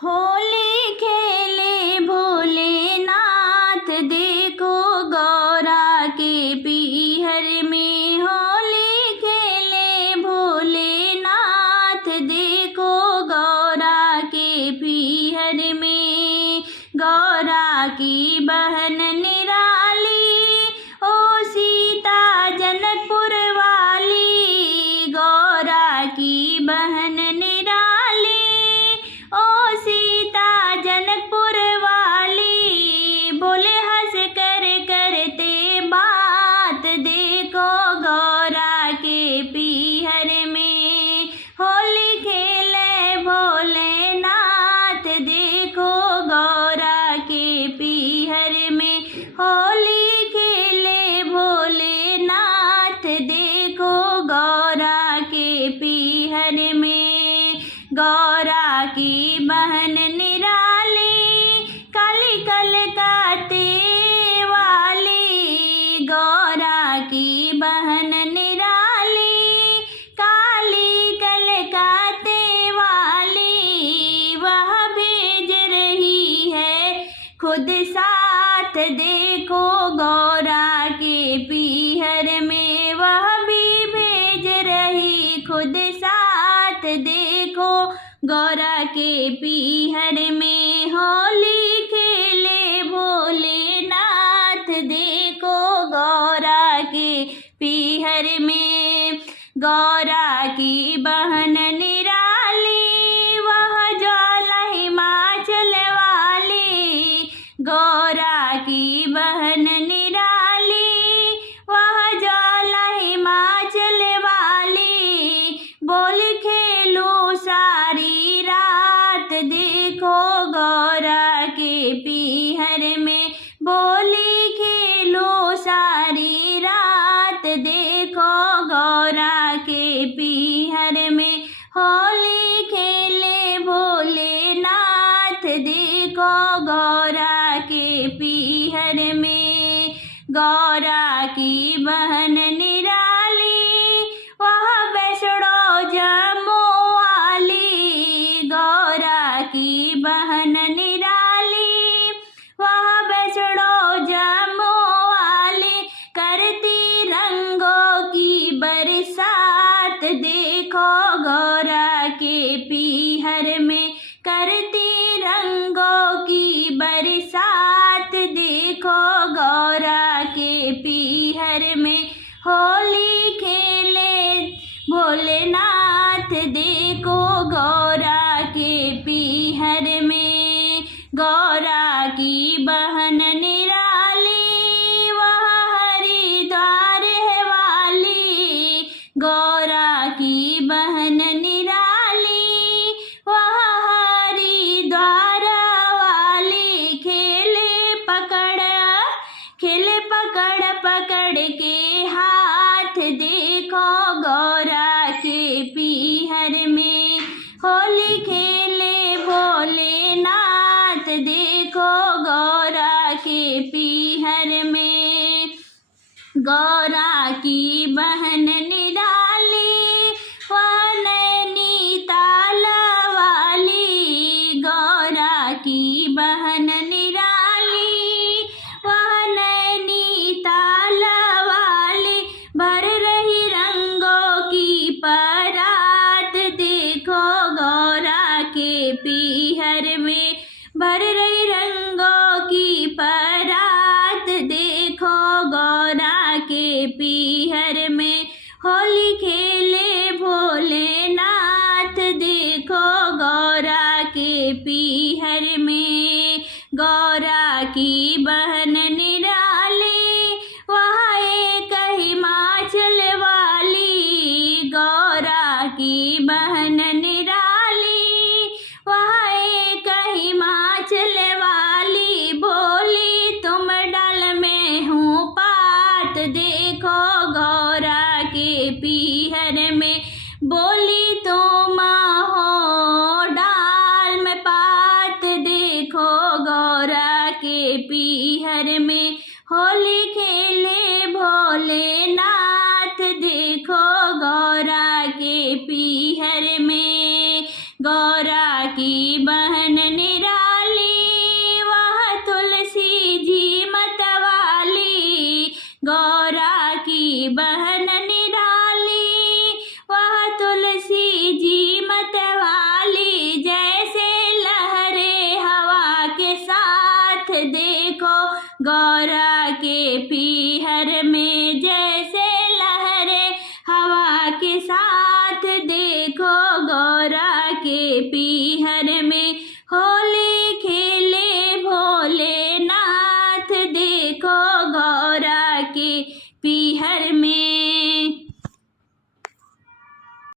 होली खेले भोलेनाथ, देखो गौरा के पीहर में। होली खेले भोलेनाथ, देखो गौरा के पीहर में। गौरा की बहन निराली, ओ सीता जनकपुर वाली। गौरा की बहन निराली, ओ सीता जनकपुर वाली। बोले हंस कर करते बात, देखो गौरा के पीहर में। होली खेले भोलेनाथ, देखो गौरा के पीहर में। होली खेले भोलेनाथ, देखो गौरा के पीहर में। गौरा की बहन निराली, काली कलकत्ते वाली। गौरा की बहन निराली, काली कलकत्ते वाली। वह भेज रही है खुद साथ, देखो गौरा के पीहर में। वह भी भेज रही खुद साथ, देखो गौरा के पीहर में। होली खेले भोलेनाथ, देखो गौरा के पीहर में। गौरा की बहन निराली, वह ज्वाला हिमाचल वाली। गौरा की बहन निराली, वह ज्वाला हिमाचल वाली। बोली खेलो सारी रात, देखो गौरा के पीहर में। बोली खेलो सारी रात, देखो गौरा के पीहर में। होली खेले भोलेनाथ, देखो गौरा के पीहर में। गौरा की बहन निराली, वह वैष्णो जम्मू वाली। गौरा की बहन निराली, वह वैष्णो जम्मू वाली। करती रंगों की बरसात, देखो गौरा के पीहर में। करती रंगों की बरसात, देखो गौरा के पीहर में। होली खेले भोलेनाथ, देखो गौरा के पीहर में। गौरा की बहन निराली, वह हरिद्वार है वाली। गौरा की बहन निराली, वह हरिद्वार वाली। खेले पकड़ पकड़ के हाथ, देखो गौरा के पीहर में। होली खेले भोलेनाथ, देखो गौरा के पीहर में। गौरा की बहन निराली, वह नैनीताल वाली। गौरा की बहन निराली, वह नैनीताल वाली। भर रही रंगों की परात, देखो गौरा के पीहर में। भर रही रंगों की परात, देखो गौरा के पीहर में। होली खेले भोलेनाथ, देखो गौरा के पीहर में। गौरा की बहन निराली, वह एक हिमाचल वाली। गौरा की बहन निराली, वह एक हिमाचल वाली। बोली तुम डाल में हूँ पात, देखो गौरा के पीहर में। बोली तुम हो डाल में पात, देखो गौरा के पीहर में। होली खेले भोलेनाथ, देखो गौरा के पीहर में। गौरा की बहन गौरा के पीहर